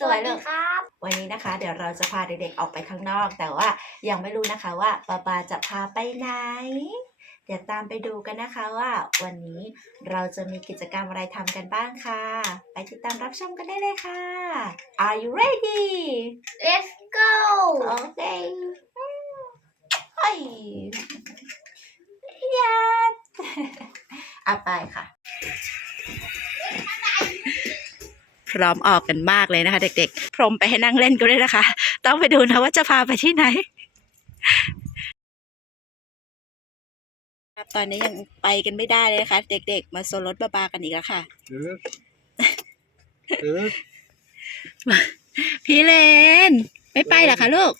สวยๆเลยครับ วันนี้นะคะ เดี๋ยวเราจะพาเด็กๆออกไปข้างนอก แต่ว่ายังไม่รู้นะคะว่าปาปาจะพาไปไหน เดี๋ยวตามไปดูกันนะคะว่า วันนี้เราจะมีกิจกรรมอะไรทำกันบ้างค่ะ ไปติดตามรับชมกันได้เลยค่ะ Are you ready let's go โอเคเฮ้ยยัดอะไปค่ะ พร้อมออกกันมากเลยนะคะ เด็กๆ พรมไปให้นั่งเล่นก็ได้นะคะ ต้องไปดูนะว่าจะพาไปที่ไหนครับตอนนี้ยังไปกันไม่ได้เลยนะคะ เด็กๆ มาโซนรถบาๆกันอีกแล้วค่ะ Good. Good. พี่เลน ไม่ไปเหรอคะลูก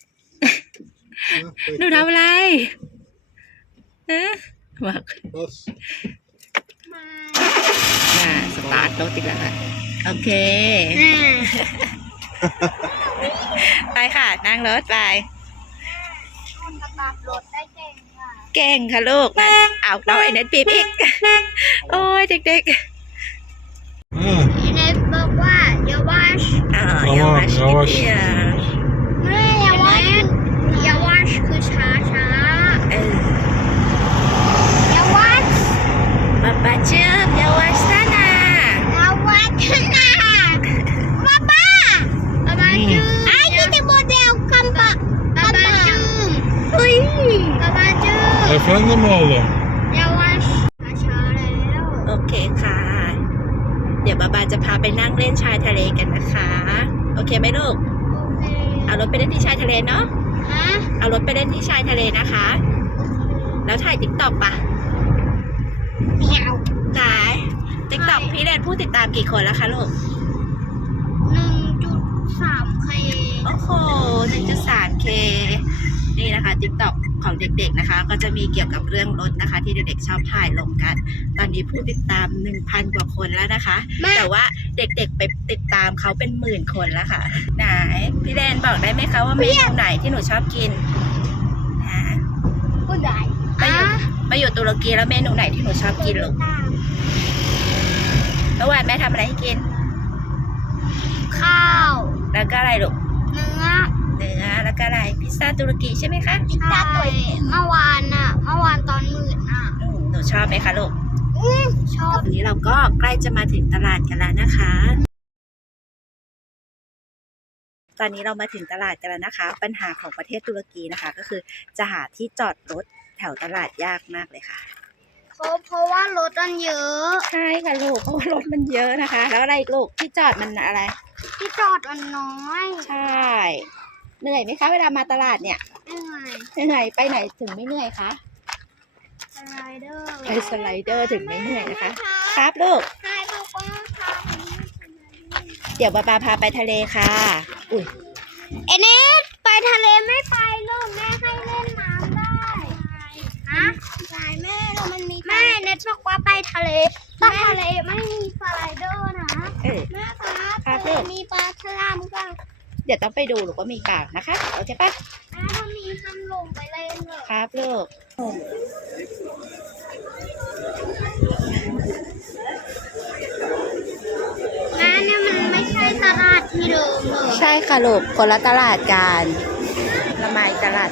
Ja, หนูทำอะไรฮะบอก Pas. น่าสตาร์ทรถอีกแล้วค่ะ โอเค ไปค่ะ นั่งรถไปคุณกำลังรถได้เก่งอะ เก่งค่ะลูกนั่นเอาเราไอ้เน็ตปีบอีก โอ้ยเด็ก Ah, พี่เนสบอกว่าอย่าวัชๆอ่าเอาอย่าว่ามาชิเอาว่าเดียไม่อย่าวัชอย่าวัชคือช้าช้า เออ อย่าวัช ป๊าป๊าเชื่อมอย่าว่าสนา อย่าวัชนะป้าป้าป้าป้าจืมไอ้ที่จะโมเดลคัมปะป้าป้าจืม อุ้ย ป้าป้าจืม jag fann dem alla. อย่าวัชช้าช้าแล้ว โอเคค่ะ เดี๋ยวบาบาจะพาไปนั่งเล่นชายทะเลกันนะคะ โอเคไหมลูก โอเค เอารถไปเล่นที่ชายทะเลเนาะ ฮะ เอารถไปเล่นที่ชายทะเลนะคะ แล้วถ่ายติ๊กต็อกปะ ไม่เอา ถ่ายติ๊กต็อกพี่เล่นผู้ติดตาม กี่คนแล้วคะลูกหนึ่งจุดสามเคโอ้โห1.3 k นี่นะคะ TikTok ของเด็กๆนะคะ ก็จะมีเกี่ยวกับเรื่องรถนะคะ ที่เด็กๆชอบถ่ายลงกัน ตอนนี้ผู้ติดตาม 1,000 กว่าคนแล้วนะคะแม่แต่ว่าเด็กๆไปติดตามเขาเป็นหมื่นคนแล้วค่ะ ไหนพี่แดนบอกได้ไหมคะว่าเมนูไหนที่หนูชอบกินฮะพูดได้ไปอยู่ไปอยู่ตุรกีแล้วเมนูไหนที่หนูชอบกินลูก เมื่อวานแม่ทำอะไรให้กิน ข้าว แล้วก็อะไรลูก เนื้อ เนื้อ แล้วก็อะไร พิซซ่าตุรกีใช่ไหมคะพิซซ่าตัวเมื่อวานน่ะ เมื่อวานตอนมื่นน่ะอืมหนูชอบไหมคะลูกชอบวันนี้เราก็ใกล้จะมาถึงตลาดกันแล้วนะคะ ตอนนี้เรามาถึงตลาดกันแล้วนะคะ ปัญหาของประเทศตุรกีนะคะ ก็คือจะหาที่จอดรถแถวตลาดยากมากเลยค่ะ เพราะเพราะว่ารถมันเยอะใช่ค่ะลูกเพราะว่ารถมันเยอะนะคะ แล้วอะไรอีกลูกที่จอดมันอะไร ที่จอดมันน้อยใช่เหนื่อยไหมคะ เวลามาตลาดเนี่ยเหนื่อยเหนื่อยไปไหนถึงไม่เหนื่อยคะสไลเดอร์ไปสไลเดอร์ถึงไม่เหนื่อยนะคะ ครับลูกใช่บอกว่าค่ะเดี๋ยวบาบาพาไปทะเลค่ะ อุ้ยเอเนสไปทะเลไม่ไปลูกแม่ให้เล่นน้ำได้ฮะ ใช่แม่เรามันมีแม่เนสบอกว่าไปทะเลแต่ทะเลไม่มีสไลเดอร์นะเออ แม่คะครับทะเลมีปลาฉลามก็เดี๋ยวต้องไปดูหรือว่ามีปากนะคะโอเคปะแม่ถ้ามีทำลงไปเล่นเลยครับลูกแม่เนี่ยมันไม่ใช่ตลาดที่เดิมเลยใช่ค่ะลูกคนละตลาดกันละไมตลาด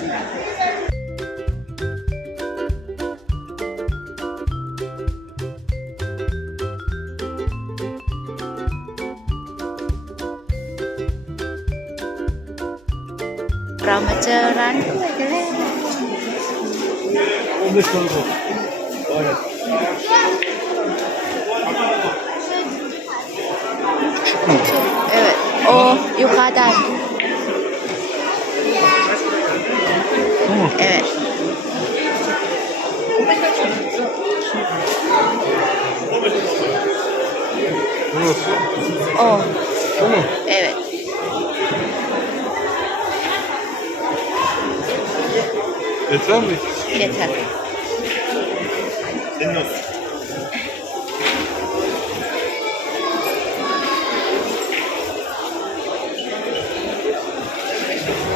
చూడండి Evet. O yukarıda. Evet. O. Evet. Yeter mi? Yeter. Senin olsun.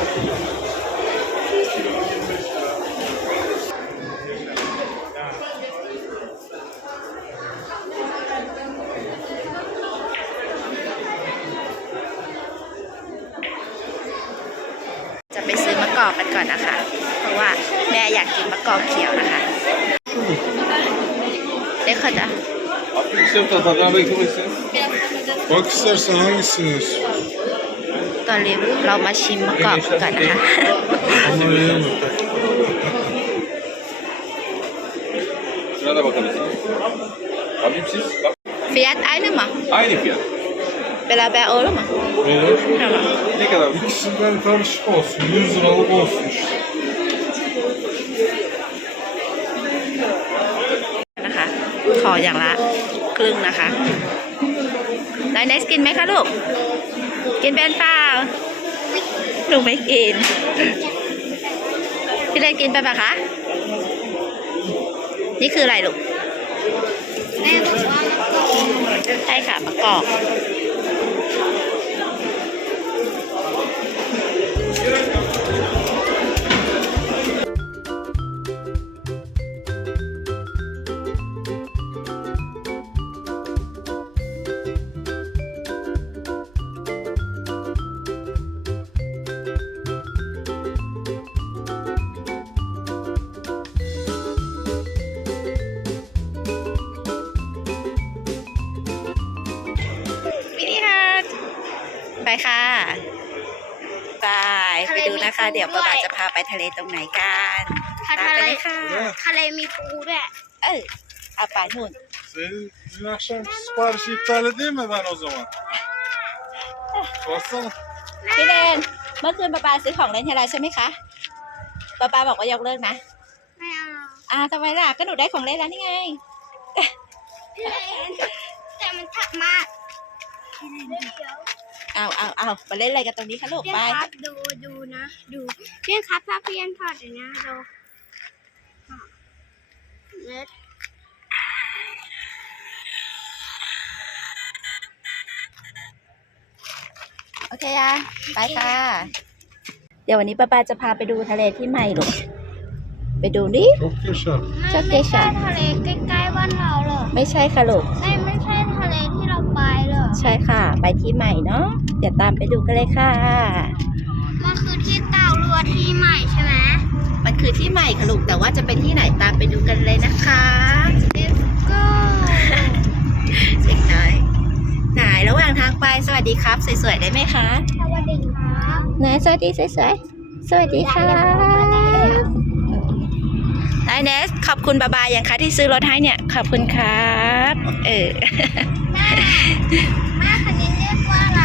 Thank you. กรอบกันก่อนนะคะ ว่าแม่อยากกินมะกอกเขียวนะคะ เดี๋ยวเขาจะ Sen tadına beklemesin. Bak istersen hangisini istiyorsun? ก่อนรีวิวเรามาชิมมะกอกก่อนนะคะ Onları yiyemem. Şuna da bakabilirsiniz. Alayım siz. Bak. เฟียสไอ้นึงมั้ง Aynı fiyat. เวลาแบโอหรือมั้ง Verir. Ne kadar? İkisinden karışık olsun. 100 liralık olsun işte. ออย่างละครึ่งนะคะนายเนสกินไหมคะลูก กินเป็นเปล่าหนูไม่กิน พี่เลนกินไปปะคะ นี่คืออะไรลูกแม่บอกว่ามันกรอบใช่ค่ะมะกอก ไปค่ะไปไปดูนะคะ เดี๋ยวป้าบาจะพาไปทะเลตรงไหนกันทะตามไปเลเลยค่ะทะเลมีปูด้วยเออเอาไปนู่น Senin dün akşamki siparişi iptal edeyim mi ben o zaman? Baksana. พี่เลนเมื่อคืนป้าปาซื้อของเล่นให้เราใช่ไหมคะป้าปาบอกว่ายกเลิกนะ ไม่เอาอ่าทำไมล่ะก็หนูได้ของเล่นแล้วนี่ไง พี่เลนแต่มันถักมาก เดี๋ยวเอาเอาเอามาเล่นอะไรกันตรงนี้คะลูกเพียไปนครับดูดูนะดูเพียนครับถ้าเพียนถอดอย่างนี้ยดูเน็ตโอเคยังไปค่ะ เดี๋ยววันนี้ป้าปาจะพาไปดูทะเลที่ใหม่ลูกไปดูดิ Çok yaşa. ชอบเกไม่ชาใช่ทะเลใกล้ๆบ้านเราเหรอไม่ใช่ค่ะลูกไม่ไม่ใช่ทะเลที่เราไปเหรอ ใช่ค่ะ ไปที่ใหม่เนาะเดี๋ยวตามไปดูกันเลยค่ะมันคือที่เต่าเรือที่ใหม่ใช่ไหมมันคือที่ใหม่ค่ะลูกแต่ว่าจะเป็นที่ไหนตามไปดูกันเลยนะคะ Let's go เสียงน้อยไหนระหว่างทางไปสวัสดีครับ สวยๆได้ไหมคะสวัสดีครับไหนสวัสดีสวยๆสวัสดีค่ะนายเนสขอบคุณบาบาอย่างคะที่ซื้อรถให้เนี่ยขอบคุณครับ เออแม่แม่คันนี้เรียกว่าอะไร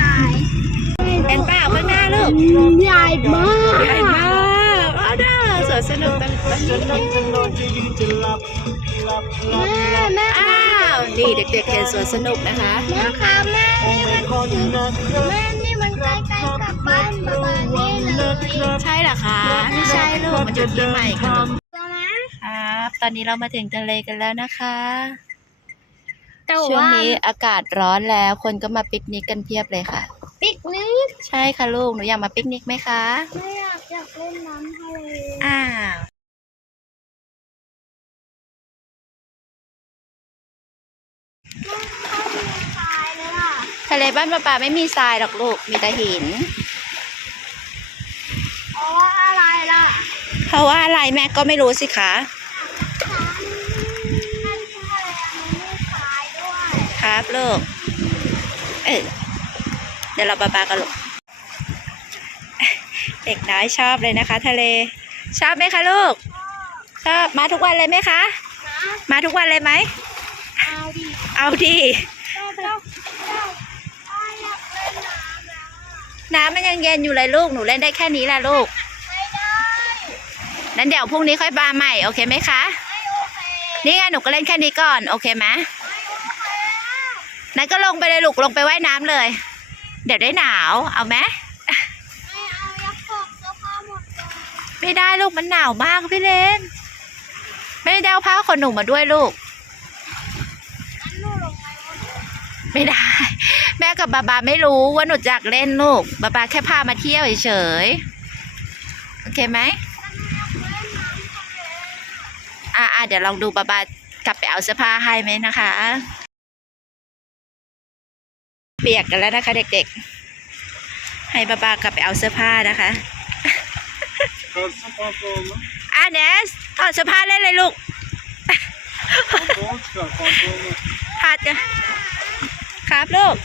เป็นเปล่าข้างหน้าลูกใหญ่มากใหญ่มากอ้าวเด้อสวนสนุกตอนนี้แม่แม่อ้าวนี่เด็กๆเห็นสวนสนุกนะคะแม่ครับแม่นี่มันแม่นี่มันใกล้ๆกับบ้านบาบานี่เลยใช่เหรอคะไม่ใช่ลูกมันอยู่ที่ใหม่ค่ะลูกตัวนะครับตอนนี้เรามาถึงทะเลกันแล้วนะคะ แต่ช่วงว่านี้อากาศร้อนแล้ว คนก็มาปิกนิกกันเพียบเลยค่ะ ปิกนิกใช่ค่ะลูก หนูอยากมาปิกนิกไหมคะ ไม่อยากอยากเล่นน้ำทะเลอ้าวแม่เข้าในทรายเลยอะทะเลบ้านป้าป่าไม่มีทรายหรอกลูก มีแต่หินเพราะว่าอะไรล่ะ เพราะว่าอะไรแม่ก็ไม่รู้สิคะ ครับลูก เออเดี๋ยวเราปาปากันลูก เด็กน้อยชอบเลยนะคะ ทะเล ชอบไหมคะลูก ชอบ มาทุกวันเลยไหมคะนะมาทุกวันเลยไหม เอาดิเอาดิเจ้าเจ้าเจ้าอ้ายอยากเล่นน้ำแล้วอะน้ำมันยังเย็นอยู่เลยลูก หนูเล่นได้แค่นี้แหละลูกไม่ได้นั้นเดี๋ยวพรุ่งนี้ค่อยมาใหม่ โอเคไหมคะไม่โอเคนี่ไงหนูก็เล่นแค่นี้ก่อน โอเคไหมไม่โอเคอะ นั้นก็ลงไปเลยลูกลงไปว่ายน้ำเลย เดี๋ยวได้หนาว เอาไหมไม่เอาอยากถอดเสื้อผ้าหมดเลยไม่ได้ลูกมันหนาวมากพี่เลนไม่ได้เอาผ้าขนหนูมาด้วยลูก งั้นหนูลงไปหมดเลยไม่ได้ แม่กับบาบาไม่รู้ว่าหนูอยากเล่นลูกบาบาแค่พามาเที่ยวเฉยๆโอเคไหมแต่หนูอยากเล่นน้ำทะเลอ่าอ่าเดี๋ยวลองดูบาบากลับไปเอาเสื้อผ้าให้ไหมนะคะ เปียกกันแล้วนะคะ เด็กๆ ให้บาบากลับไปเอาเสื้อผ้านะคะอะเนสถอดเสื้อผ้าเล่นเลยลูก Pantolon çıkar pantolonu. ถอดกันครับลูก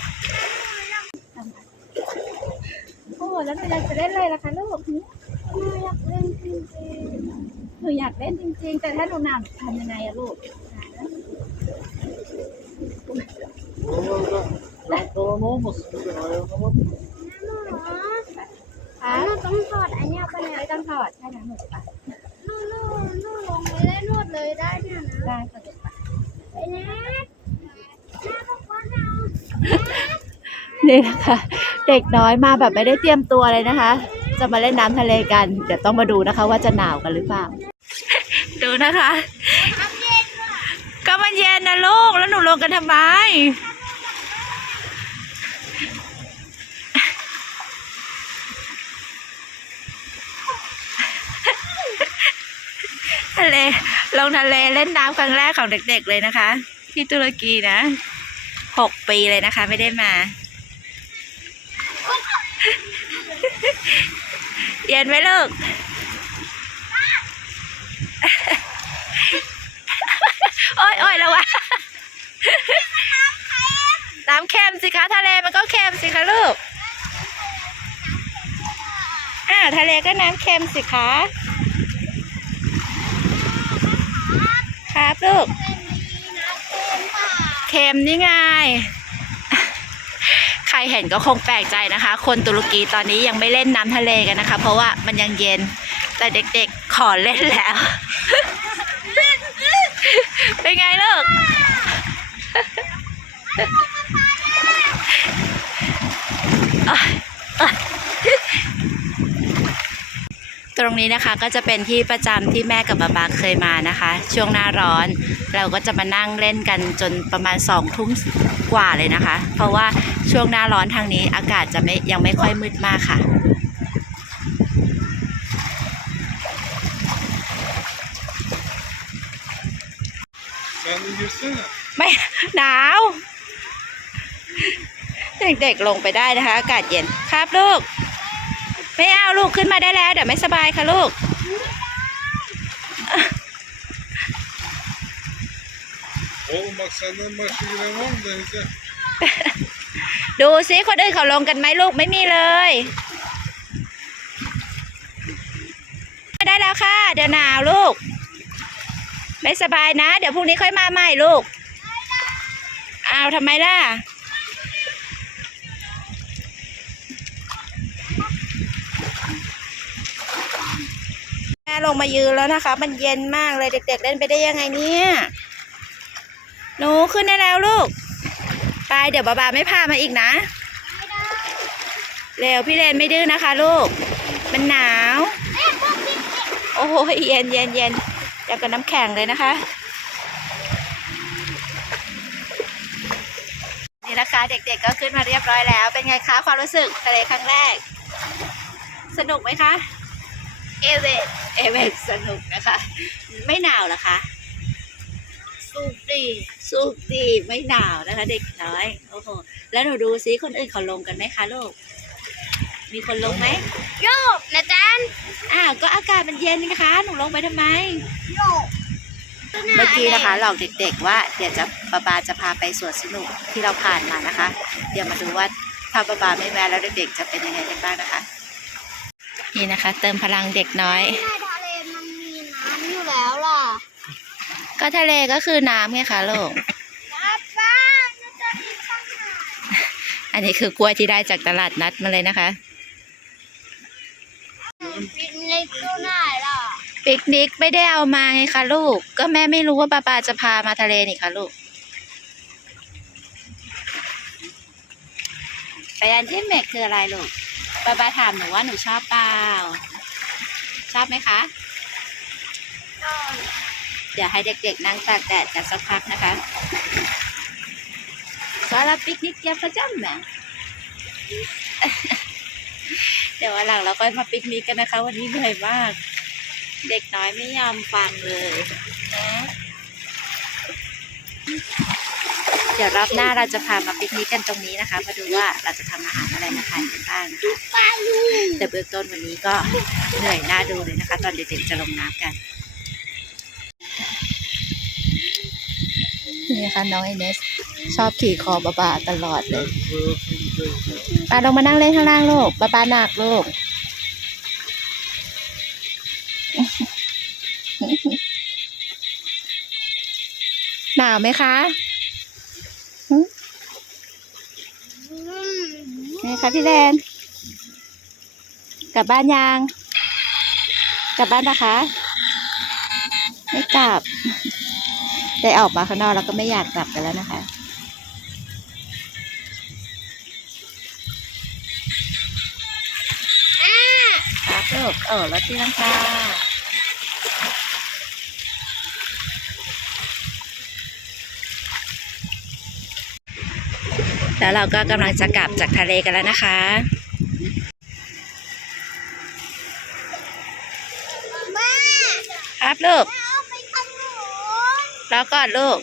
โอ้แล้วหนูอยากจะเล่นอะไรล่ะคะลูกหนูอยากเล่นจริงๆหนูอยากเล่นจริงๆ แต่ถ้าหนูหนาวทำยังไงอะลูก Buralarda pantolon olmasın. Bir de ayağına bak. ๆอ๋อหนูต้องถอดอันเนี้ยไปไหนไม่ต้องถอดแค่นั้นหนูปะหนูหนูหนูลงไปเล่นนวดเลยได้เนี่ยนะได้ค่ะลูกปะไอ้เน็ตแม่บอกว่าเรานี่นะคะเด็กน้อยมาแบบไม่ได้เตรียมตัวเลยนะคะ จะมาเล่นน้ำทะเลกัน เดี๋ยวต้องมาดูนะคะ ว่าจะหนาวกันหรือเปล่า ดูนะคะ ก็มันเย็นนะลูกแล้วหนูลงกันทำไม ทะเลลงทะเลเล่นน้ำครั้งแรกของเด็กๆเลยนะคะ ที่ตุรกีนะหกปีเลยนะคะ ไม่ได้มา เย็นไหมลูกโอ้ยโอ้ยแล้ววะน้ำเค็มสิคะทะเลมันก็เค็มสิคะลูกอ่าทะเลก็น้ำเค็มสิคะ ครับลูกเค็มนี่ไง ใครเห็นก็คงแปลกใจนะคะ คนตุรกีตอนนี้ยังไม่เล่นน้ำทะเลกันนะคะ เพราะว่ามันยังเย็น แต่เด็กๆขอเล่นแล้ว เป็นไงลูก ตรงนี้นะคะก็จะเป็นที่ประจำที่แม่กับบาบาเคยมานะคะ ช่วงหน้าร้อน เราก็จะมานั่งเล่นกันจนประมาณสองทุ่มกว่าเลยนะคะ เพราะว่าช่วงหน้าร้อนทางนี้อากาศจะไม่ยังไม่ค่อยมืดมากค่ะ Sen de girsene. ไม่หนาว เด็กๆลงไปได้นะคะ อากาศเย็นครับลูก ไม่เอาลูกขึ้นมาได้แล้ว เดี๋ยวไม่สบายค่ะลูก Oğlum bak senden başka giren var mı denize? ดูซิคนอื่นเขาลงกันไหมลูกไม่มีเลย ได้แล้วค่ะ เดี๋ยวหนาวลูก ไม่สบายนะ เดี๋ยวพรุ่งนี้ค่อยมาใหม่ลูกอ้าวทำไมล่ะ ลงมายืนแล้วนะคะ มันเย็นมากเลยเด็ก ๆ เล่นไปได้ยังไงเนี่ยหนูขึ้นได้แล้วลูก ไปเดี๋ยวบาบาไม่พามาอีกนะเร็วพี่เลนไม่ดื้อนะคะ ลูก มันหนาว โอ้โหเย็นเย็นเย็นอยากกับน้ำแข็งเลยนะคะนี่นะคะเด็กๆก็ขึ้นมาเรียบร้อยแล้ว เป็นไงคะความรู้สึกทะเลครั้งแรก สนุกไหมคะ เอเวตเอเวตสนุกนะคะ ไม่หนาวเหรอคะ สูบดีสูบดีไม่หนาวนะคะ เด็กน้อยโอ้โหแล้วหนูดูซิคนอื่นเขาลงกันไหมคะลูกมีคนลงไหมโยกนะจันอ้าวก็อากาศมันเย็นนะคะหนูลงไปทำไมโยกเมื่อกี้นะคะหลอกเด็กๆว่าเดี๋ยวจะปาบาจะพาไปสวนสนุกที่เราผ่านมานะคะ เดี๋ยวมาดูว่าถ้าปาบาไม่แวะแล้วเด็กๆจะเป็นยังไงกันบ้างนะคะ นี่นะคะ เติมพลังเด็กน้อย ในทะเลมันมีน้ำอยู่แล้วล่ะก็ทะเลก็คือน้ำไงคะลูกป้าป้าน่าจะมีปัญหาอันนี้คือกล้วยที่ได้จากตลาดนัดมาเลยนะคะ ปิดในตู้ไหนล่ะปิกนิกไม่ได้เอามาไงคะลูก ก็แม่ไม่รู้ว่าปาปาจะพามาทะเลนี่คะลูก ไปอันที่เมกคืออะไรลูก ปาปาถามหนูว่าหนูชอบเปล่า ชอบไหมคะเดี๋ยวให้เด็กๆนั่งตากแดดกันสักพักนะคะสำหรับปิกนิกยาประจำแหมเดี๋ยววันหลังเราก็มาปิกนิกกันนะคะ วันนี้เหนื่อยมาก เด็กน้อยไม่ยอมฟังเลยนะ เดี๋ยวรอบหน้าเราจะพามาปิกนิกกันตรงนี้นะคะมาดูว่าเราจะทำอาหารอะไรมาทานกันบ้างนะคะแต่เบื้องต้นวันนี้ก็เหนื่อยหน้าดูเลยนะคะ ตอนเด็กๆจะลงน้ำกันนี่นะคะน้องไอเนสชอบขี่คอบาบาตลอดเลยปาลงมานั่งเล่นข้างล่างลูกบาบาหนักลูกหนาวไหมคะหึ ไงคะพี่แดน กลับบ้านยัง กลับบ้านนะคะ ไม่กลับ ได้ออกมาข้างนอกแล้วก็ไม่อยากกลับกันแล้วนะคะครับลูกเออรถที่ลังคา แล้วเราก็กำลังจะกลับจากทะเลกันแล้วนะคะแม่ครับลูกเอาไปทางหนูแล้วก่อนลูก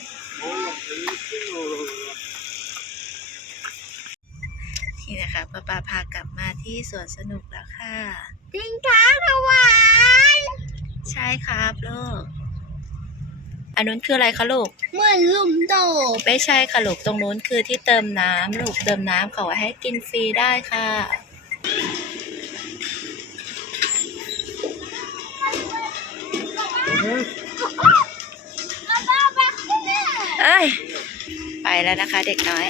นี่นะคะป้าปาพากลับมาที่สวนสนุกแล้วค่ะ จริงท้าถวายใช่ครับลูก อันนู้นคืออะไรคะลูก เหมือนหลุมโดดไม่ใช่ค่ะลูก ตรงนู้นคือที่เติมน้ำลูกเติมน้ำเขาไว้ให้กินฟรีได้ค่ะแล้วก็ไปข้างหน้าเอ้ย ไปแล้วนะคะเด็กน้อย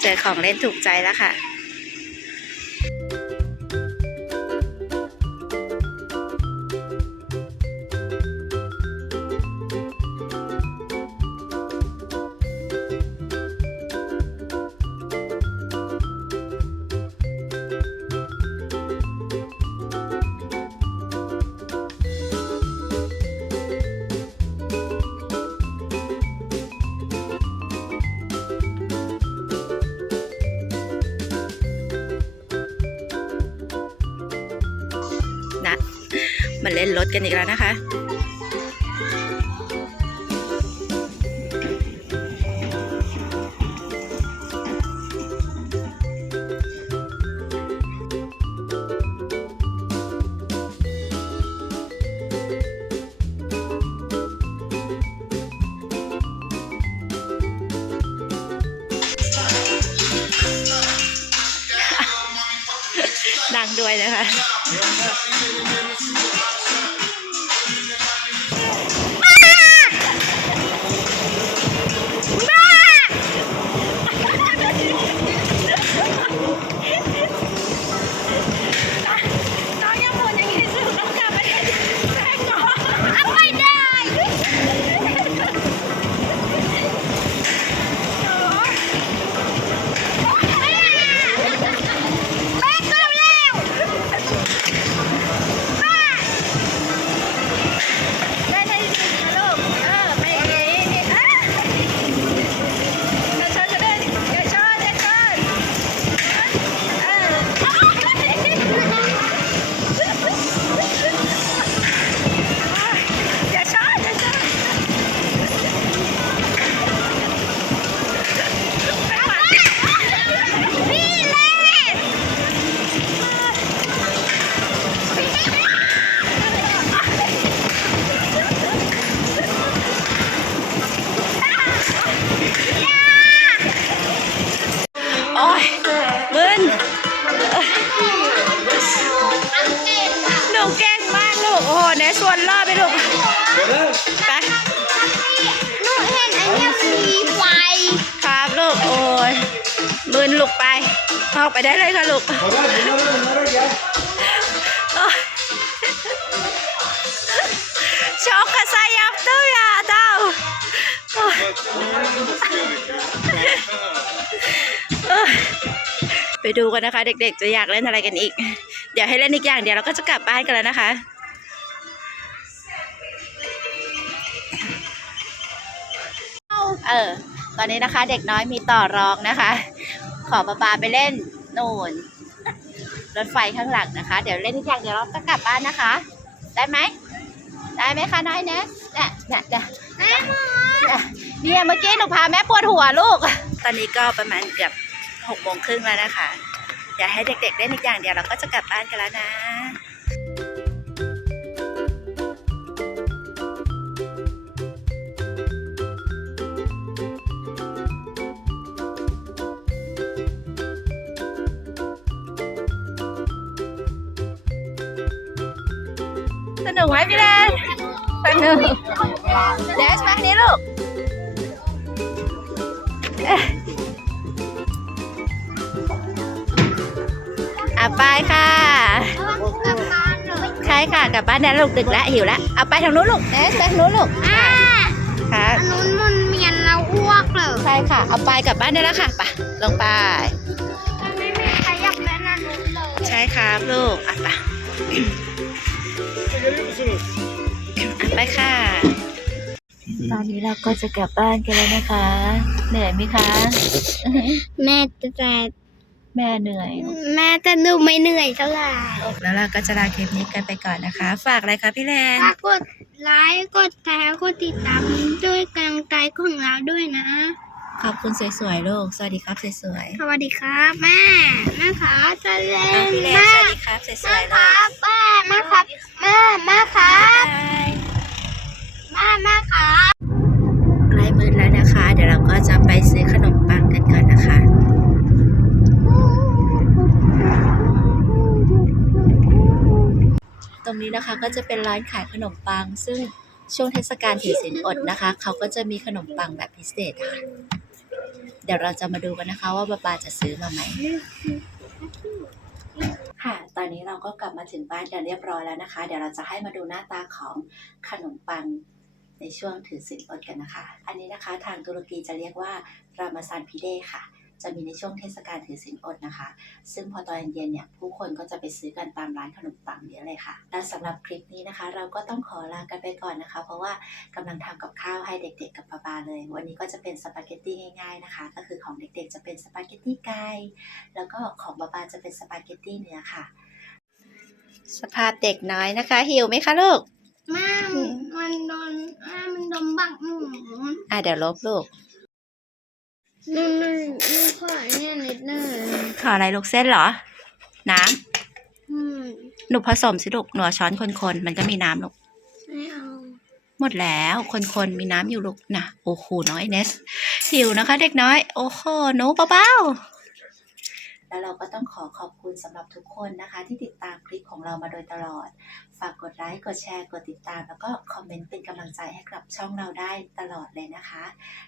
เจอของเล่นถูกใจแล้วค่ะนะ มาเล่นรถกันอีกแล้วนะคะ ไปดูกันนะคะ เด็กๆ จะอยากเล่นอะไรกันอีก เดี๋ยวให้เล่นอีกอย่างเดี๋ยวเราก็จะกลับบ้านกันแล้วนะคะเออตอนนี้นะคะ เด็กน้อยมีต่อรองนะคะ ขอปาปาไปเล่นนู่นรถไฟข้างหลังนะคะ เดี๋ยวเล่นอีกอย่างเดี๋ยวเราก็กลับบ้านนะคะ ได้ไหมได้ไหมคะน้อยเนสเนี่ยเนี่ยเนี่ยแม่หมอเนี่ยเนี่ยเมื่อกี้หนูพาแม่ปวดหัวลูก ตอนนี้ก็ประมาณเกือบ หกโมงครึ่งแล้วนะคะ อย่าให้เด็กๆเล่นอีกอย่างเดียวเราก็จะกลับบ้านกันแล้วนะสนุกไหมพี่แดนสนุกเดชมานี่ลูก ไปค่ะกลับบ้านเลยใช่ค่ะกลับบ้านแล้วลูกดึกแล้วหิวแล้วเอาไปทางนู้นลูกเดชไปทางนู้นลูกอ่าค่ะอันนู้นมันเมียนเราอ้วกเลยใช่ค่ะ เอาไปกลับบ้านได้แล้วค่ะไปลงไปไม่มีใครอยากเล่นอันนู้นเลยใช่ครับลูกอะไป Geliyor musunuz? อะไปค่ะ ตอนนี้เราก็จะกลับบ้านกันแล้วนะคะ เหนื่อยไหมคะ แม่จะ แต่แม่เหนื่อย แม่จะดูไม่เหนื่อยเท่าไหร่แล้วเราก็จะลาคลิปนี้กันไปก่อนนะคะ ฝากอะไรคะพี่แลนฝากกดไลค์กดแชร์กดติดตามด้วยกำลังใจของเราด้วยนะ ขอบคุณสวยๆลูกสวัสดีครับสวยสวัสดีครับแม่แม่ขาจะเล่ๆอะนพี่แลนแม่สวัสดีครับสแม่วยๆคลูรักบแม่แม่ครับแม่แม่ครับบายแม่แม่ครับ ใกล้มืดแล้วนะคะ เดี๋ยวเราก็จะไปซื้อ ตรงนี้นะคะก็จะเป็นร้านขายขนมปัง ซึ่งช่วงเทศกาลถือศีลอดนะคะ เขาก็จะมีขนมปังแบบพิเศษค่ะ เดี๋ยวเราจะมาดูกันนะคะว่าบาบาจะซื้อมาไหม ค่ะ ตอนนี้เราก็กลับมาถึงบ้านกันเรียบร้อยแล้วนะคะ เดี๋ยวเราจะให้มาดูหน้าตาของขนมปังในช่วงถือศีลอดกันนะคะ อันนี้นะคะทางตุรกีจะเรียกว่ารามาซานพิเดค่ะ จะมีในช่วงเทศกาลถือศีลอดนะคะ ซึ่งพอตอนเย็นเนี่ยผู้คนก็จะไปซื้อกันตามร้านขนมปังเยอะเลยค่ะ และสำหรับคลิปนี้นะคะ เราก็ต้องขอลากันไปก่อนนะคะ เพราะว่ากำลังทำกับข้าวให้เด็กๆกับปาปาเลย วันนี้ก็จะเป็นสปาเกตตี้ง่ายๆนะคะ ก็คือของเด็กๆจะเป็นสปาเกตตี้ไก่แล้วก็ของปาปาจะเป็นสปาเกตตี้เนื้อค่ะ สภาพเด็กน้อยนะคะ หิวไหมคะลูกแม่มันโดนแม่มันโดนบักหนูอะเดี๋ยวลบลูก นู่นนู่นนู่นขอเนี่ยนิดนึงขออะไรลูกเส้นเหรอ น้ำอืมหนูผสมสิลูกหนูเอาช้อนคนๆมันก็มีน้ำลูก ไม่เอาหมดแล้วคนๆมีน้ำอยู่ลูกนะโอ้โหน้อยเนสหิวนะคะ เด็กน้อย โอ้โหหนูเบาๆ แล้วเราก็ต้องขอขอบคุณสำหรับทุกคนนะคะ ที่ติดตามคลิปของเรามาโดยตลอด ฝากกดไลค์กดแชร์กดติดตาม แล้วก็คอมเมนต์เป็นกำลังใจให้กับช่องเราได้ตลอดเลยนะคะ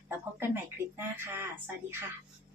แล้วพบกันใหม่คลิปหน้าค่ะ สวัสดีค่ะ